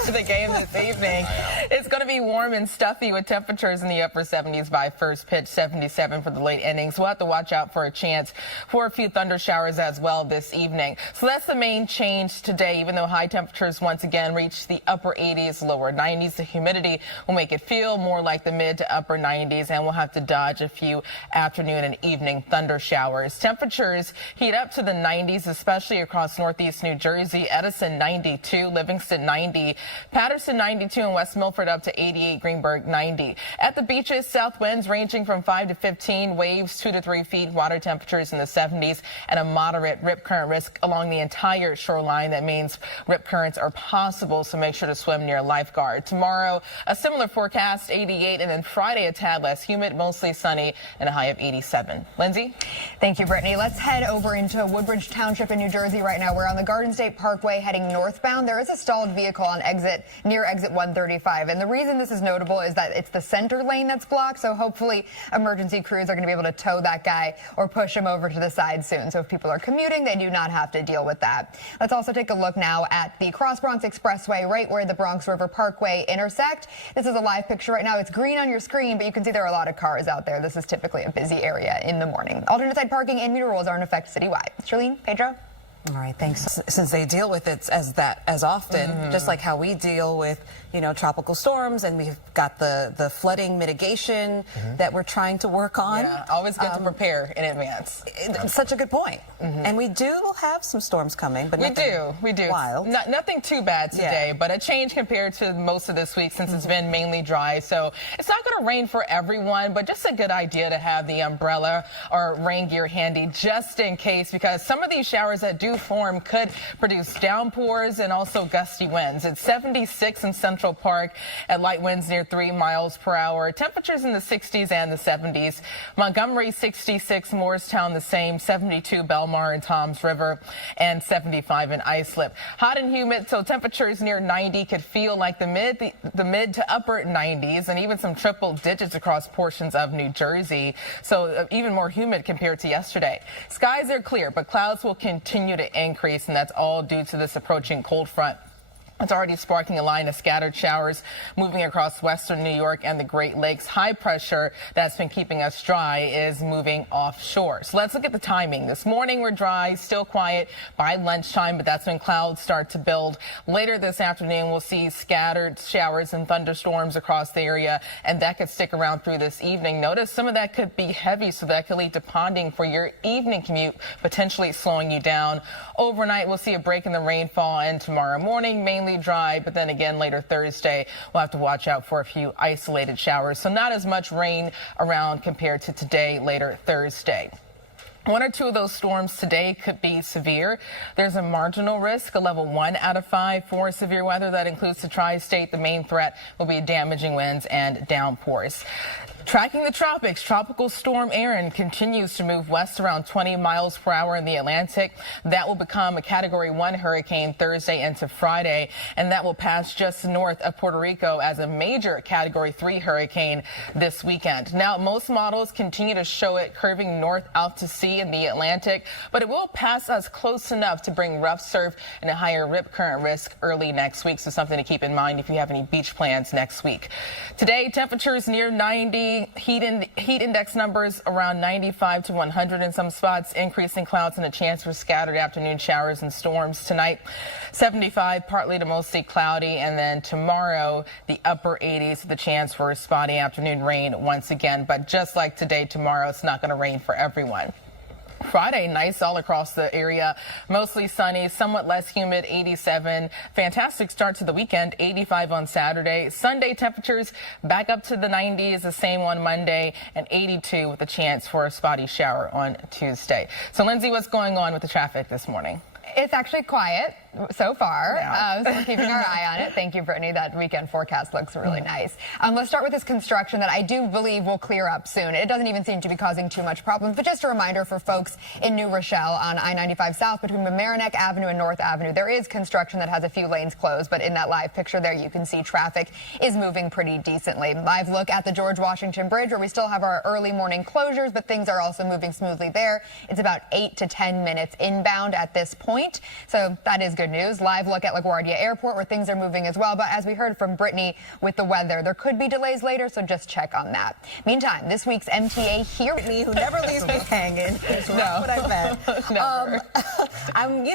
for the game this evening. It's going to be warm and stuffy with temperatures in the upper 70s by first pitch, 77 for the late innings. We'll have to watch out for a chance for a few thunder showers as well this evening. So that's the main change today, even though high temperatures once again reach the upper 80s, lower 90s. The humidity will make it feel more like the mid to upper 90s, and we'll have to dodge a few afternoon and evening thunder showers. Temperatures heat up to the 90s, especially across northeast New Jersey. Edison 92, Livingston 90, Patterson 92, and West Milford up to 88, Greenberg 90. At the beaches, south winds ranging from 5 to 15, waves 2 to 3 feet, water temperatures in the 70s, and a moderate rip current risk along the entire shoreline. That means rip currents are possible, so make sure to swim near a lifeguard. Tomorrow, a similar forecast, 88, and then Friday a tad less humid, mostly sunny, and a high of 87. Lindsay? Thank you, Brittany. Let's head over into Woodbridge Township in New Jersey right now. We're on the Garden State Parkway heading northbound. There is a stalled vehicle on near exit 135. And the reason this is notable is that it's the center lane that's blocked. So hopefully emergency crews are going to be able to tow that guy or push him over to the side soon. So if people are commuting, they do not have to deal with that. Let's also take a look now at the Cross Bronx Expressway, right where the Bronx River Parkway intersect. This is a live picture right now. It's green on your screen, but you can see there are a lot of cars out there. This is typically a busy area in the morning. Alternate side parking and meter rules are in effect citywide. Charlene, Pedro? All right, thanks. Since they deal with it as often, just like how we deal with, tropical storms, and we've got the flooding mitigation that we're trying to work on. Yeah, always good to prepare in advance. Such a good point. And we do have some storms coming, but we do. Wild. Nothing too bad today, but a change compared to most of this week since it's been mainly dry. So it's not going to rain for everyone, but just a good idea to have the umbrella or rain gear handy just in case, because some of these showers that do form could produce downpours and also gusty winds. It's 76 in Central Park at light winds near 3 miles per hour. Temperatures in the 60s and the 70s. Montgomery 66, Morristown the same, 72 Belmar and Toms River, and 75 in Islip. Hot and humid, so temperatures near 90 could feel like the mid to upper 90s, and even some triple digits across portions of New Jersey. So even more humid compared to yesterday. Skies are clear, but clouds will continue to increase, and that's all due to this approaching cold front. It's already sparking a line of scattered showers moving across western New York and the Great Lakes. High pressure that's been keeping us dry is moving offshore. So let's look at the timing. This morning we're dry, still quiet by lunchtime, but that's when clouds start to build. Later this afternoon we'll see scattered showers and thunderstorms across the area, and that could stick around through this evening. Notice some of that could be heavy, so that could lead to ponding for your evening commute, potentially slowing you down. Overnight we'll see a break in the rainfall, and tomorrow morning mainly dry, but then again later Thursday we'll have to watch out for a few isolated showers. So not as much rain around compared to today, later Thursday. One or two of those storms today could be severe. There's a marginal risk, a level 1 out of 5 for severe weather. That includes the tri-state. The main threat will be damaging winds and downpours. Tracking the tropics, Tropical Storm Erin continues to move west around 20 miles per hour in the Atlantic. That will become a Category 1 hurricane Thursday into Friday, and that will pass just north of Puerto Rico as a major Category 3 hurricane this weekend. Now, most models continue to show it curving north out to sea in the Atlantic, but it will pass us close enough to bring rough surf and a higher rip current risk early next week, so something to keep in mind if you have any beach plans next week. Today, temperatures near 90. Heat index numbers around 95 to 100 in some spots, increasing clouds and a chance for scattered afternoon showers and storms. Tonight, 75, partly to mostly cloudy, and then tomorrow, the upper 80s, the chance for spotty afternoon rain once again. But just like today, tomorrow, it's not going to rain for everyone. Friday, nice all across the area, mostly sunny, somewhat less humid, 87. Fantastic start to the weekend, 85 on Saturday. Sunday temperatures back up to the 90s, the same on Monday, and 82 with a chance for a spotty shower on Tuesday. So, Lindsay, what's going on with the traffic this morning? It's actually quiet so far, so we're keeping our eye on it. Thank you, Brittany. That weekend forecast looks really nice. Let's start with this construction that I do believe will clear up soon. It doesn't even seem to be causing too much problems, but just a reminder for folks in New Rochelle on I-95 South between Mamaroneck Avenue and North Avenue. There is construction that has a few lanes closed, but in that live picture there, you can see traffic is moving pretty decently. Live look at the George Washington Bridge, where we still have our early morning closures, but things are also moving smoothly there. It's about 8 to 10 minutes inbound at this point. point. So that is good news. Live look at LaGuardia Airport where things are moving as well. But as we heard from Brittany with the weather, there could be delays later, so just check on that. Meantime, this week's MTA here. Brittany, who never leaves me hanging. That's not what I meant. I'm,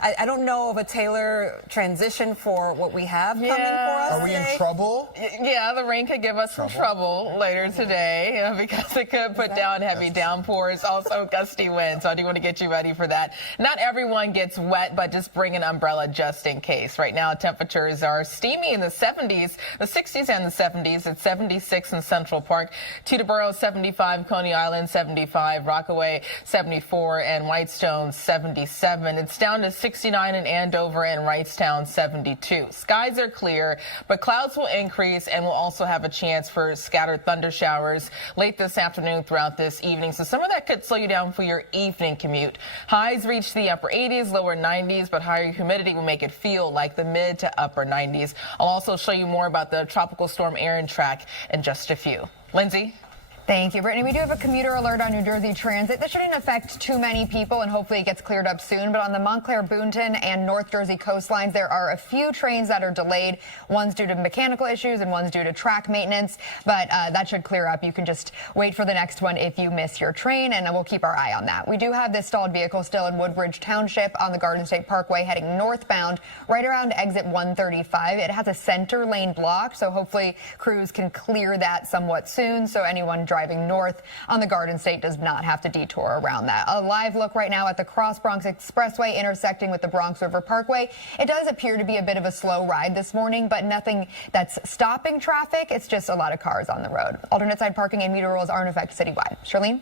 I don't know of a tailor transition for what we have coming for us. Are we in trouble? Yeah, the rain could give us some trouble later today because it could put down heavy downpours, also gusty winds. So I do want to get you ready for that. Not everyone gets wet, but just bring an umbrella just in case. Right now, temperatures are steamy in the 70s, the 60s and the 70s. It's 76 in Central Park, Teterboro 75, Coney Island 75, Rockaway 74, and Whitestone 77. It's down to 69 in Andover and Wrightstown 72. Skies are clear, but clouds will increase and we'll also have a chance for scattered thunder showers late this afternoon throughout this evening. So some of that could slow you down for your evening commute. Highs reach the upper 80s, lower 90s, but higher humidity will make it feel like the mid to upper 90s. I'll also show you more about the tropical storm Erin track in just a few. Lindsay? Thank you, Brittany. We do have a commuter alert on New Jersey Transit. This shouldn't affect too many people, and hopefully it gets cleared up soon. But on the Montclair, Boonton, and North Jersey coastlines, there are a few trains that are delayed. One's due to mechanical issues and one's due to track maintenance. But that should clear up. You can just wait for the next one if you miss your train, and we'll keep our eye on that. We do have this stalled vehicle still in Woodbridge Township on the Garden State Parkway heading northbound right around exit 135. It has a center lane blocked, so hopefully crews can clear that somewhat soon. So anyone driving north on the Garden State does not have to detour around that. A live look right now at the Cross Bronx Expressway intersecting with the Bronx River Parkway. It does appear to be a bit of a slow ride this morning, but nothing that's stopping traffic. It's just a lot of cars on the road. Alternate side parking and meter rules are in effect citywide. Charlene?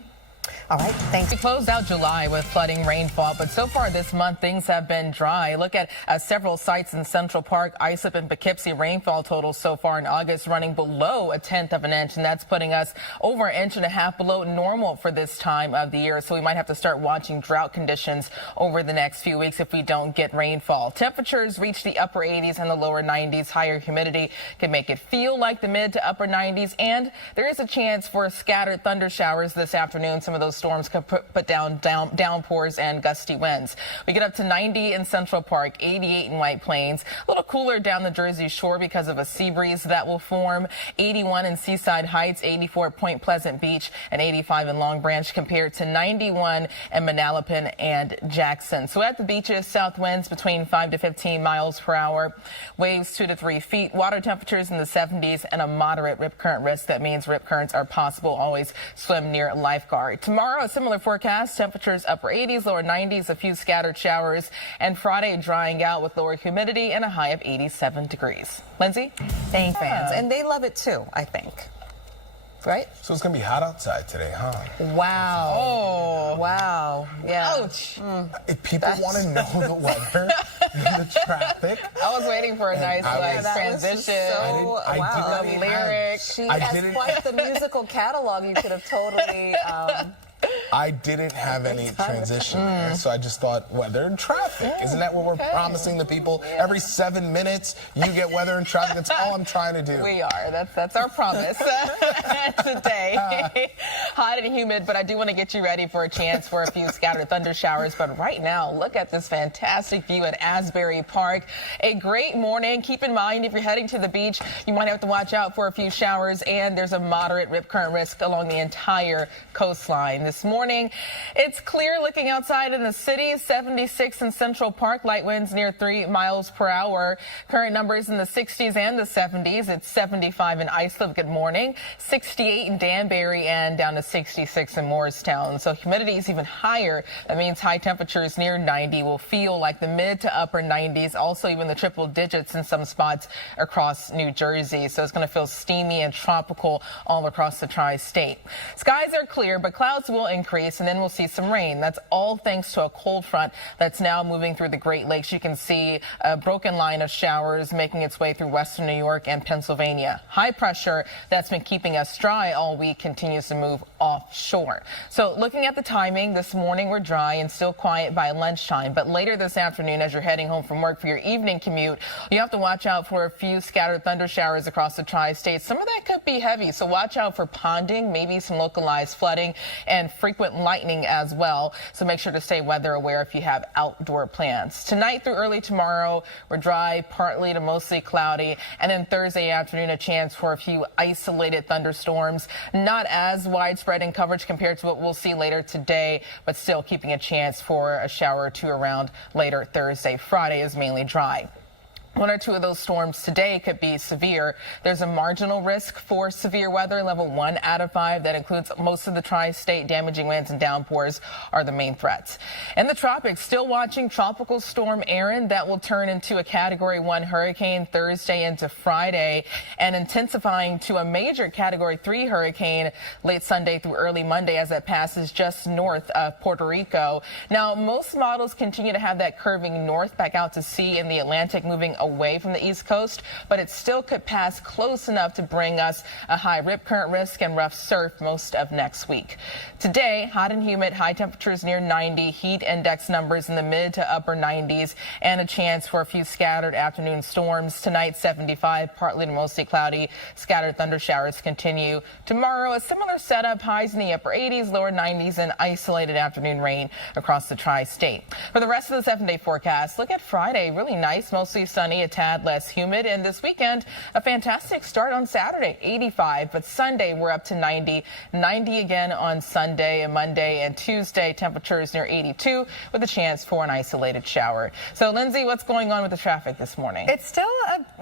All right, thanks. We closed out July with flooding rainfall, but so far this month things have been dry. Look at several sites in Central Park, Islip and Poughkeepsie. Rainfall totals so far in August running below 1/10 of an inch, and that's putting us over 1.5 inches below normal for this time of the year. So we might have to start watching drought conditions over the next few weeks if we don't get rainfall. Temperatures reach the upper 80s and the lower 90s. Higher humidity can make it feel like the mid to upper 90s, and there is a chance for scattered thunder showers this afternoon. Some of those storms could put down downpours and gusty winds. We get up to 90 in Central Park, 88 in White Plains. A little cooler down the Jersey Shore because of a sea breeze that will form. 81 in Seaside Heights, 84 at Point Pleasant Beach, and 85 in Long Branch compared to 91 in Manalapan and Jackson. So at the beaches, south winds between 5 to 15 miles per hour, waves 2 to 3 feet, water temperatures in the 70s, and a moderate rip current risk. That means rip currents are possible. Always swim near a lifeguard. Tomorrow, a similar forecast, temperatures upper 80s, lower 90s, a few scattered showers, and Friday drying out with lower humidity and a high of 87 degrees. Lindsay? Thanks, fans. And they love it too, I think. Right? So it's going to be hot outside today, huh? Wow. Oh. Wow. Yeah. Ouch. If people want to know the weather and the traffic. I was waiting for a nice transition. So, I wow. didn't Lyrics. She has quite the musical catalog. You could have totally... I didn't have any transition there, so I just thought weather and traffic. Isn't that what we're promising the people? Every 7 minutes, you get weather and traffic. That's all I'm trying to do. We are. That's our promise today. Hot and humid, but I do want to get you ready for a chance for a few scattered thunder showers. But right now, look at this fantastic view at Asbury Park. A great morning. Keep in mind, if you're heading to the beach, you might have to watch out for a few showers, and there's a moderate rip current risk along the entire coastline. This morning, it's clear looking outside in the city. 76 in Central Park, light winds near 3 miles per hour. Current numbers in the 60s and the 70s. It's 75 in Islip. Good morning. 68 in Danbury and down to 66 in Morristown. So humidity is even higher. That means high temperatures near 90 will feel like the mid to upper 90s. Also even the triple digits in some spots across New Jersey. So it's going to feel steamy and tropical all across the tri-state. Skies are clear, but clouds will increase, and then we'll see some rain. That's all thanks to a cold front that's now moving through the Great Lakes. You can see a broken line of showers making its way through western New York and Pennsylvania. High pressure that's been keeping us dry all week continues to move offshore. So looking at the timing, this morning we're dry and still quiet by lunchtime, but later this afternoon as you're heading home from work for your evening commute, you have to watch out for a few scattered thunder showers across the tri-state. Some of that could be heavy, so watch out for ponding, maybe some localized flooding and frequent frequent lightning as well. So make sure to stay weather aware if you have outdoor plans. Tonight through early tomorrow, we're dry, partly to mostly cloudy. And then Thursday afternoon, a chance for a few isolated thunderstorms. Not as widespread in coverage compared to what we'll see later today, but still keeping a chance for a shower or two around later Thursday. Friday is mainly dry. One or two of those storms today could be severe. There's a marginal risk for severe weather, level 1 out of 5. That includes most of the tri-state. Damaging winds and downpours are the main threats. In the tropics, still watching Tropical Storm Erin. That will turn into a Category 1 hurricane Thursday into Friday and intensifying to a major Category 3 hurricane late Sunday through early Monday as it passes just north of Puerto Rico. Now, most models continue to have that curving north back out to sea in the Atlantic, moving away from the East Coast, but it still could pass close enough to bring us a high rip current risk and rough surf most of next week. Today, hot and humid, high temperatures near 90, heat index numbers in the mid to upper 90s, and a chance for a few scattered afternoon storms. Tonight, 75, partly to mostly cloudy. Scattered thunder showers continue. Tomorrow, a similar setup, highs in the upper 80s, lower 90s, and isolated afternoon rain across the tri-state. For the rest of the 7-day forecast, look at Friday. Really nice, mostly sunny, a tad less humid. And this weekend, a fantastic start on Saturday, 85. But Sunday, we're up to 90. 90 again on Sunday and Monday and Tuesday. Temperatures near 82 with a chance for an isolated shower. So, Lindsay, what's going on with the traffic this morning? It's still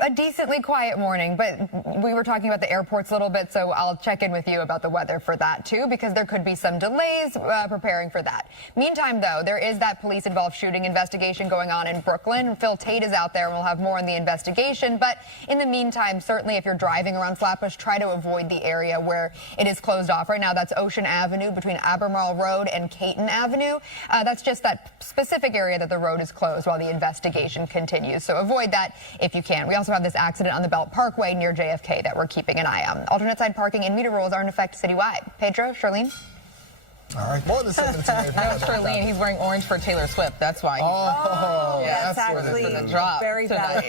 a decently quiet morning, but we were talking about the airports a little bit, so I'll check in with you about the weather for that, too, because there could be some delays preparing for that. Meantime, though, there is that police-involved shooting investigation going on in Brooklyn. Phil Tate is out there, and we'll have more on the investigation. But in the meantime, certainly if you're driving around Flatbush, try to avoid the area where it is closed off. Right now, that's Ocean Avenue between Albemarle Road and Caton Avenue. That's just that specific area that the road is closed while the investigation continues. So avoid that if you can. We also have this accident on the Belt Parkway near JFK that we're keeping an eye on. Alternate side parking and meter rules are in effect citywide. Pedro, Charlene? All right, more than 7 today. Charlene, he's wearing orange for Taylor Swift. That's why. Oh, yeah, that's actually the drop very bad.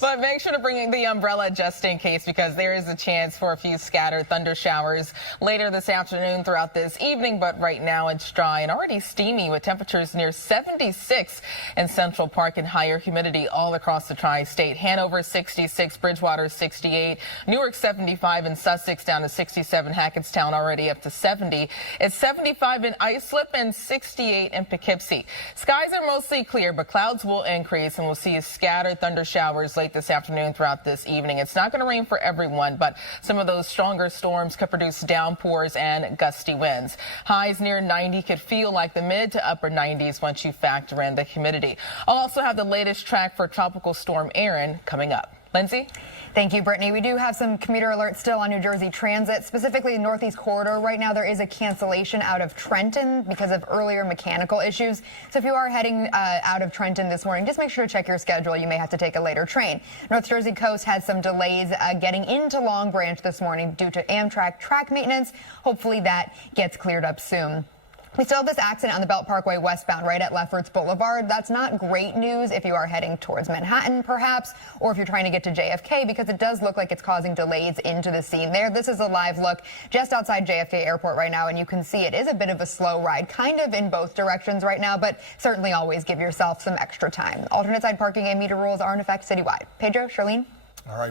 But make sure to bring the umbrella just in case, because there is a chance for a few scattered thunder showers later this afternoon throughout this evening. But right now it's dry and already steamy with temperatures near 76 in Central Park and higher humidity all across the tri-state. Hanover 66, Bridgewater 68, Newark 75, and Sussex down to 67. Hackettstown already up to 70. It's 75 in Islip and 68 in Poughkeepsie. Skies are mostly clear, but clouds will increase, and we'll see scattered thunder showers late this afternoon throughout this evening. It's not going to rain for everyone, but some of those stronger storms could produce downpours and gusty winds. Highs near 90 could feel like the mid to upper 90s once you factor in the humidity. I'll also have the latest track for Tropical Storm Erin coming up. Lindsay? Thank you, Brittany. We do have some commuter alerts still on New Jersey Transit, specifically the Northeast Corridor. Right now, there is a cancellation out of Trenton because of earlier mechanical issues. So if you are heading out of Trenton this morning, just make sure to check your schedule. You may have to take a later train. North Jersey Coast had some delays getting into Long Branch this morning due to Amtrak track maintenance. Hopefully that gets cleared up soon. We still have this accident on the Belt Parkway westbound right at Lefferts Boulevard. That's not great news if you are heading towards Manhattan, perhaps, or if you're trying to get to JFK, because it does look like it's causing delays into the scene there. This is a live look just outside JFK Airport right now, and you can see it is a bit of a slow ride, kind of in both directions right now, but certainly always give yourself some extra time. Alternate side parking and meter rules are in effect citywide. Pedro, Charlene? All right.